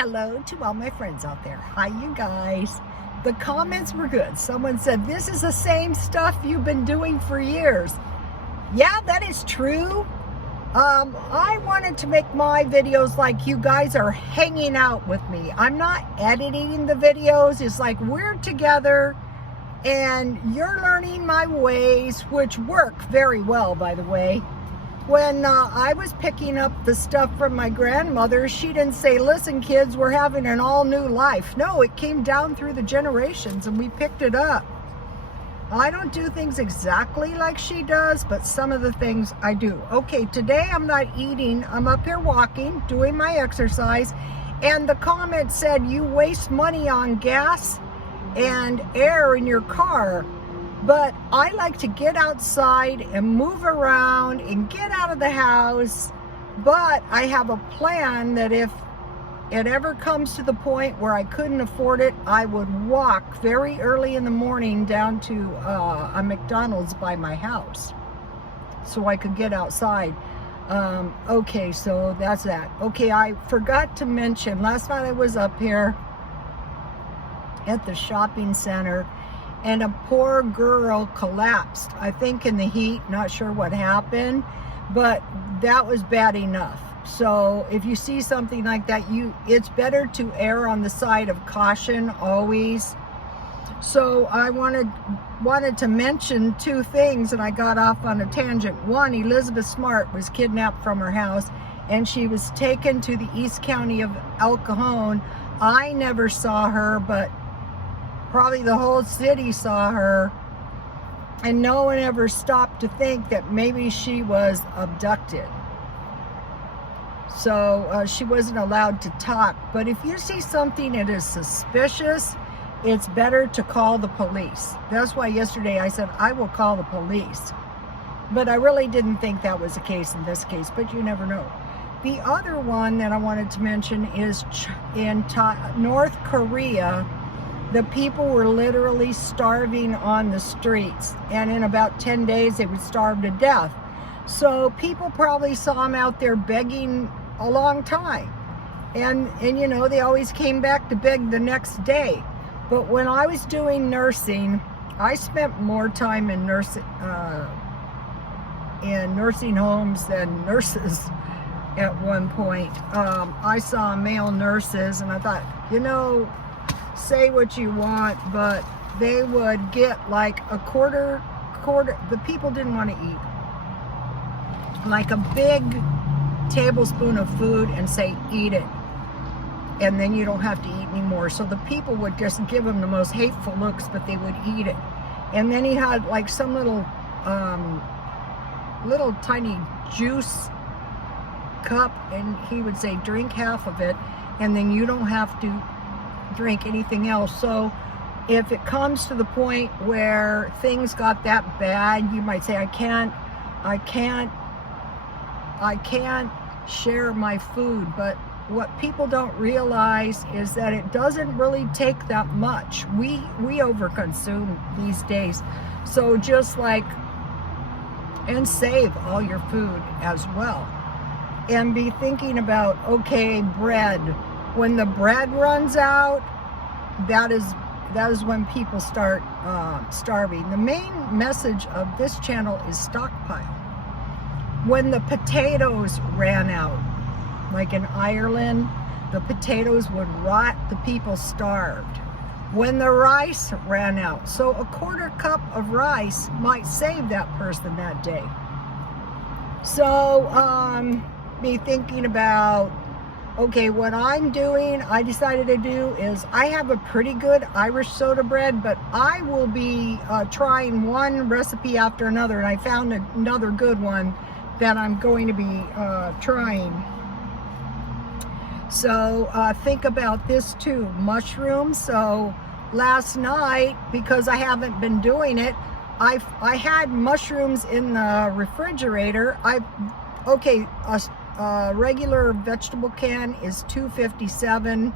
Hello to all my friends out there. Hi, you guys. The comments were good. Someone said, this is the same stuff you've been doing for years. Yeah, that is true. I wanted to make my videos like you guys are hanging out with me. I'm not editing the videos. It's like we're together and you're learning my ways, which work very well, by the way. When I was picking up the stuff from my grandmother, she didn't say, listen, kids, we're having an all new life. No, it came down through the generations and we picked it up. I don't do things exactly like she does, but some of the things I do. Okay, today I'm not eating. I'm up here walking, doing my exercise, and the comment said, you waste money on gas and air in your car. But I like to get outside and move around and get out of the house. But I have a plan that if it ever comes to the point where I couldn't afford it, I would walk very early in the morning down to a McDonald's by my house so I could get outside. Okay, so that's that. Okay, I forgot to mention, last night I was up here at the shopping center and a poor girl collapsed, I think in the heat, not sure what happened, but that was bad enough. So if you see something like that, it's better to err on the side of caution always. So I wanted to mention two things, and I got off on a tangent. One, Elizabeth Smart was kidnapped from her house and she was taken to the East County of El Cajon. I never saw her, but probably the whole city saw her, and no one ever stopped to think that maybe she was abducted. So she wasn't allowed to talk. But if you see something that is suspicious, it's better to call the police. That's why yesterday I said, I will call the police. But I really didn't think that was the case in this case, but you never know. The other one that I wanted to mention is in North Korea. The people were literally starving on the streets, and in about 10 days they would starve to death. So people probably saw them out there begging a long time, and you know, they always came back to beg the next day. But when I was doing nursing, I spent more time in nursing homes than nurses at one point. I saw male nurses and I thought, you know, say what you want, but they would get like a quarter, the people didn't want to eat, like a big tablespoon of food and say, eat it, and then you don't have to eat anymore. So the people would just give them the most hateful looks, but they would eat it. And then he had like some little tiny juice cup, and he would say, drink half of it, and then you don't have to drink anything else. So if it comes to the point where things got that bad, you might say, I can't share my food. But what people don't realize is that it doesn't really take that much. We overconsume these days. So just like, and save all your food as well, and be thinking about, okay, bread. When the bread runs out, that is when people start starving. The main message of this channel is stockpile. When the potatoes ran out, like in Ireland, the potatoes would rot, the people starved. When the rice ran out, so a quarter cup of rice might save that person that day. So be thinking about, okay, what I'm doing, I decided to do is, I have a pretty good Irish soda bread, but I will be trying one recipe after another, and I found another good one that I'm going to be trying. So think about this too, mushrooms. So last night, because I haven't been doing it, I had mushrooms in the refrigerator. A regular vegetable can is $2.57,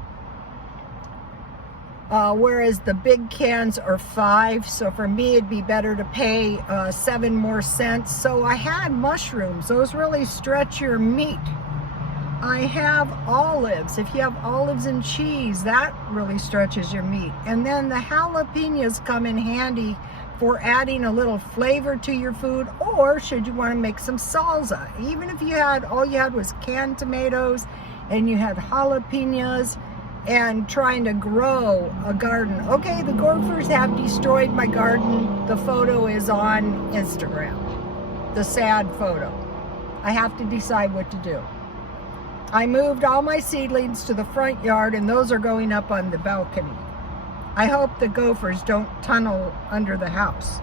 whereas the big cans are $5. So for me, it'd be better to pay 7 more cents. So I had mushrooms. Those really stretch your meat. I have olives. If you have olives and cheese, that really stretches your meat. And then the jalapenos come in handy for adding a little flavor to your food, or should you want to make some salsa. Even if you had, all you had was canned tomatoes and you had jalapenos and trying to grow a garden. Okay, the gophers have destroyed my garden. The photo is on Instagram. The sad photo. I have to decide what to do. I moved all my seedlings to the front yard and those are going up on the balcony. I hope the gophers don't tunnel under the house.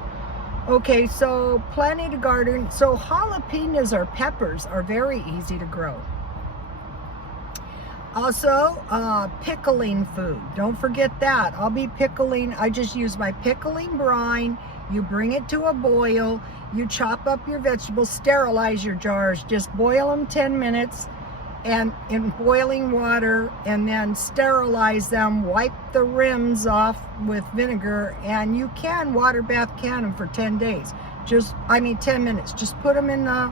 Okay, so planting a garden. So jalapenos or peppers are very easy to grow. Also, pickling food. Don't forget that. I'll be pickling. I just use my pickling brine. You bring it to a boil. You chop up your vegetables, sterilize your jars. Just boil them 10 minutes. And in boiling water, and then sterilize them, wipe the rims off with vinegar, and you can water bath can them for 10 days. 10 minutes. Just put them in the,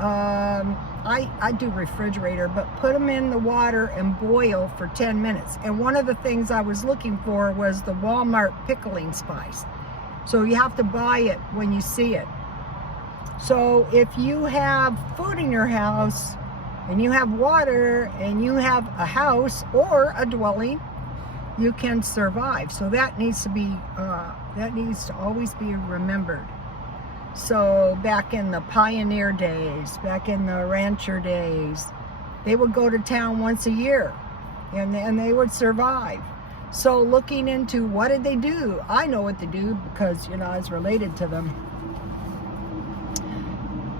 I do refrigerator, but put them in the water and boil for 10 minutes. And one of the things I was looking for was the Walmart pickling spice. So you have to buy it when you see it. So if you have food in your house, and you have water, and you have a house or a dwelling, you can survive. So that needs to always be remembered. So back in the pioneer days, back in the rancher days, they would go to town once a year, and they would survive. So looking into what did they do, I know what to do because I was related to them.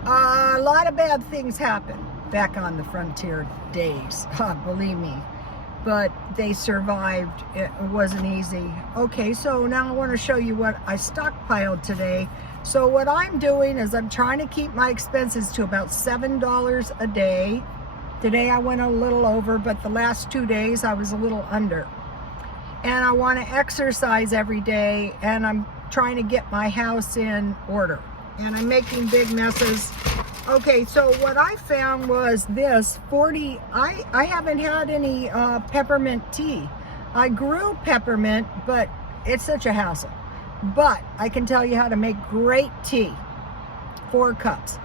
A lot of bad things happen back on the frontier days, believe me, but they survived. It wasn't easy. Okay, so now I want to show you what I stockpiled today. So what I'm doing is I'm trying to keep my expenses to about $7 a day. Today I went a little over, but the last 2 days I was a little under. And I want to exercise every day, and I'm trying to get my house in order. And I'm making big messes. Okay, so what I found was this 40, I haven't had any peppermint tea. I grew peppermint, but it's such a hassle. But I can tell you how to make great tea. 4 cups.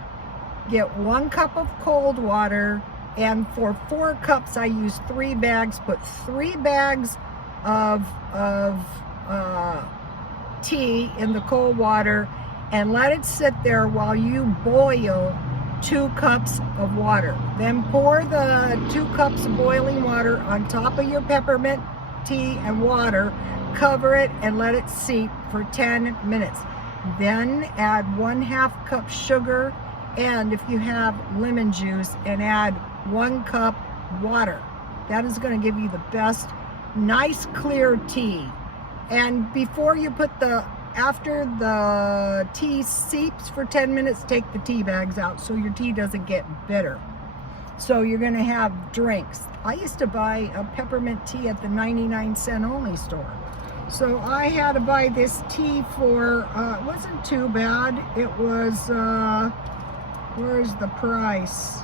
Get 1 cup of cold water, and for 4 cups I use 3 bags. Put 3 bags of tea in the cold water and let it sit there while you boil 2 cups of water. Then pour the 2 cups of boiling water on top of your peppermint tea and water, cover it and let it seep for 10 minutes. Then add 1/2 cup sugar, and if you have lemon juice, and add 1 cup water. That is going to give you the best, nice clear tea. And before you put after the tea seeps for 10 minutes, take the tea bags out so your tea doesn't get bitter. So you're going to have drinks. I used to buy a peppermint tea at the 99-cent only store. So I had to buy this tea for, it wasn't too bad. It was, where's the price?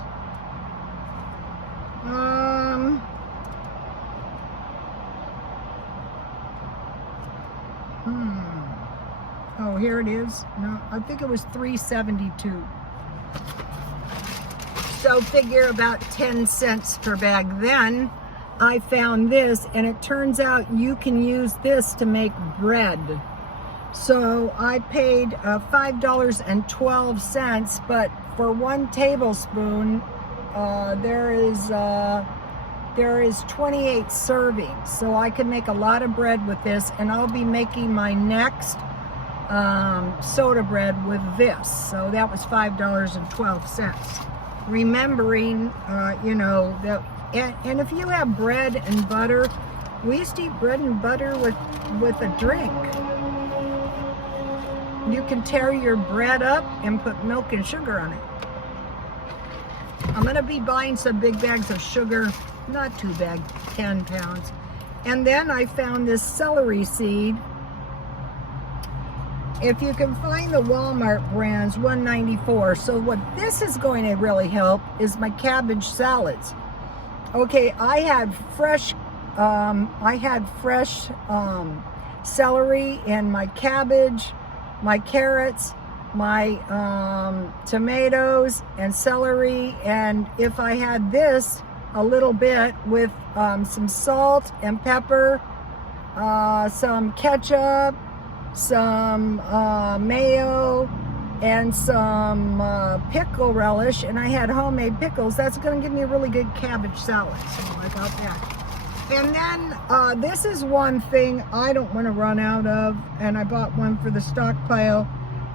Oh, here it is. No, I think it was $3.72. So figure about 10 cents per bag. Then I found this, and it turns out you can use this to make bread. So I paid $5.12, but for 1 tablespoon, there is 28 servings. So I can make a lot of bread with this, and I'll be making my next soda bread with this. So that was $5.12. Remembering, that, and if you have bread and butter, we used to eat bread and butter with a drink. You can tear your bread up and put milk and sugar on it. I'm going to be buying some big bags of sugar, not too big, 10 pounds. And then I found this celery seed. If you can find the Walmart brands, $1.94. So what this is going to really help is my cabbage salads. Okay, I had fresh celery and my cabbage, my carrots, my tomatoes and celery, and if I had this a little bit with some salt and pepper, some ketchup, some mayo, and some pickle relish, and I had homemade pickles. That's going to give me a really good cabbage salad, so I got that. And then this is one thing I don't want to run out of, and I bought one for the stockpile.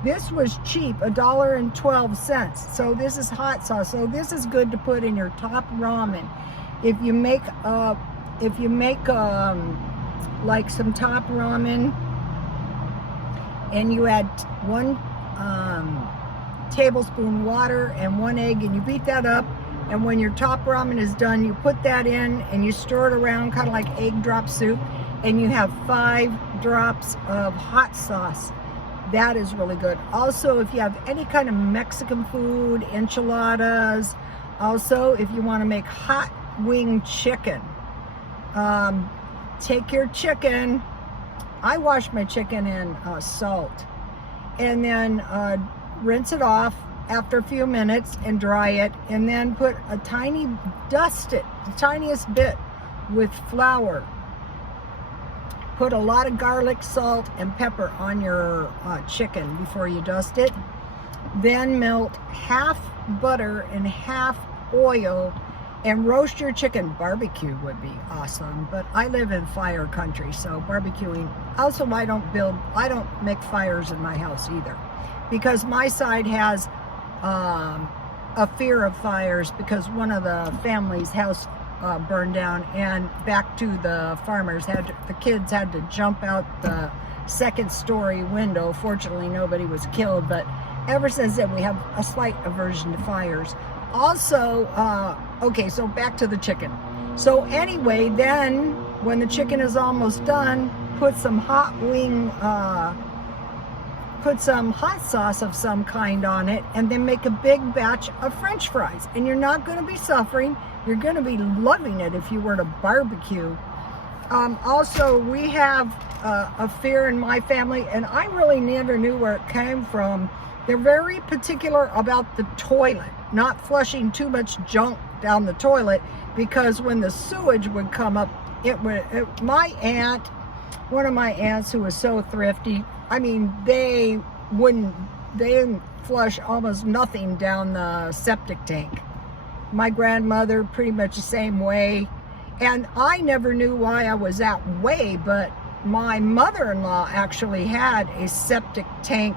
This was cheap, $1.12. So this is hot sauce. So this is good to put in your top ramen. If you make like some top ramen, and you add 1 tablespoon water and 1 egg, and you beat that up, and when your top ramen is done, you put that in and you stir it around, kind of like egg drop soup, and you have 5 drops of hot sauce. That is really good. Also, if you have any kind of Mexican food, enchiladas, also if you want to make hot wing chicken, take your chicken. I wash my chicken in salt, and then rinse it off after a few minutes and dry it, and then put dust it the tiniest bit with flour. Put a lot of garlic, salt, and pepper on your chicken before you dust it. Then melt half butter and half oil and roast your chicken. Barbecue would be awesome, but I live in fire country, so barbecuing. Also, I don't make fires in my house either, because my side has a fear of fires, because one of the family's house burned down, and back to the farmers, the kids had to jump out the 2nd story window. Fortunately, nobody was killed, but ever since then we have a slight aversion to fires. Also, okay, so back to the chicken. So anyway, then when the chicken is almost done, put some hot sauce of some kind on it, and then make a big batch of French fries. And you're not going to be suffering. You're going to be loving it if you were to barbecue. Also, we have a fear in my family, and I really never knew where it came from. They're very particular about the toilet, not flushing too much junk down the toilet, because when the sewage would come up, one of my aunts who was so thrifty, I mean, they didn't flush almost nothing down the septic tank. My grandmother, pretty much the same way. And I never knew why I was that way, but my mother-in-law actually had a septic tank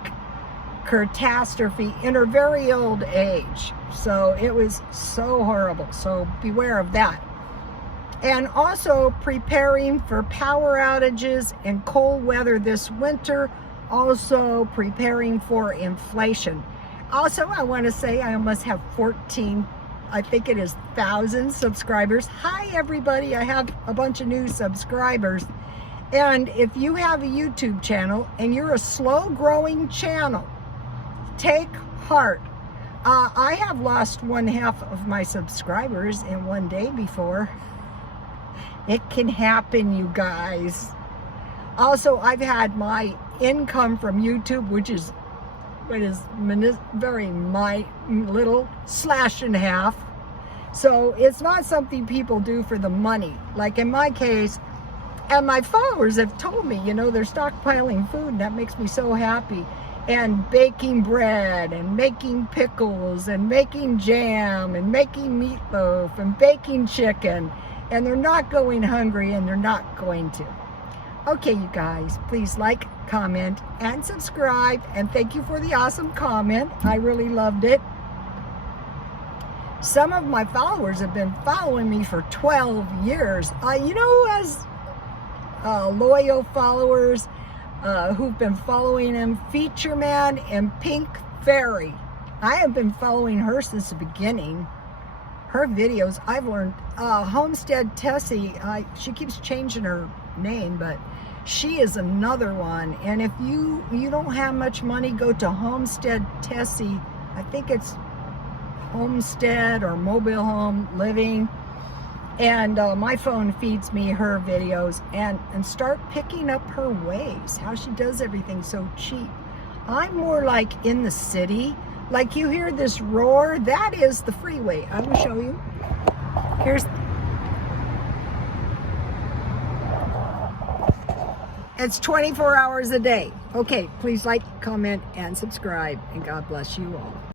catastrophe in her very old age. So it was so horrible. So beware of that. And also preparing for power outages and cold weather this winter. Also preparing for inflation. Also, I want to say I almost have 14, I think it is 1,000 subscribers. Hi everybody, I have a bunch of new subscribers. And if you have a YouTube channel and you're a slow growing channel, take heart. I have lost 1/2 of my subscribers in one day before. It can happen, you guys. Also, I've had my income from YouTube, which is very little, slashed in half. So it's not something people do for the money. Like in my case, and my followers have told me, they're stockpiling food, and that makes me so happy. And baking bread, and making pickles, and making jam, and making meatloaf, and baking chicken. And they're not going hungry, and they're not going to. Okay, you guys, please like, comment, and subscribe. And thank you for the awesome comment. I really loved it. Some of my followers have been following me for 12 years. As loyal followers who've been following him, Feature Man and Pink Fairy. I have been following her since the beginning. Her videos, I've learned. Homestead Tessie, she keeps changing her name, but she is another one. And if you don't have much money, go to Homestead Tessie. I think it's Homestead or Mobile Home Living. And my phone feeds me her videos, and start picking up her ways, how she does everything so cheap. I'm more like in the city. Like you hear this roar, that is the freeway. I will show you. It's 24 hours a day. Okay, please like, comment, and subscribe, and God bless you all.